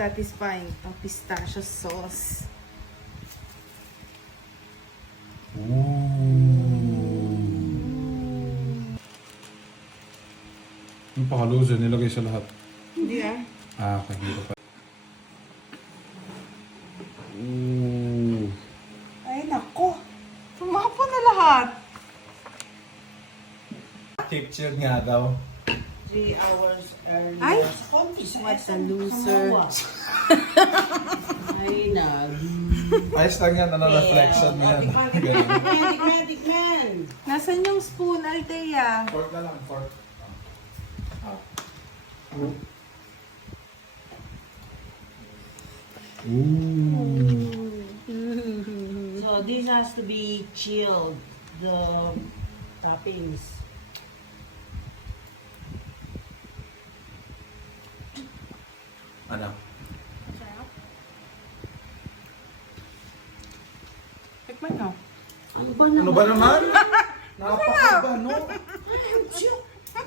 satisfying ang pistachio sauce. Yung pakaluso, nilagay sa lahat. Hindi ah. Okay, hindi ko pa. Ooh. Ay, nako. Tumapo na lahat. Picture nga daw. 3 hours earlier. Ay! Konti sa What a SM loser. Kamawa. Ay, Ayos lang yan, ano, reflection mo yan. Ganun. Tikman. Nasaan yung spoon, Althea? Fork na lang, fork. So, this has to be chilled. The toppings. Ano? Tikman mo. Ano ba naman? Ano ba naman?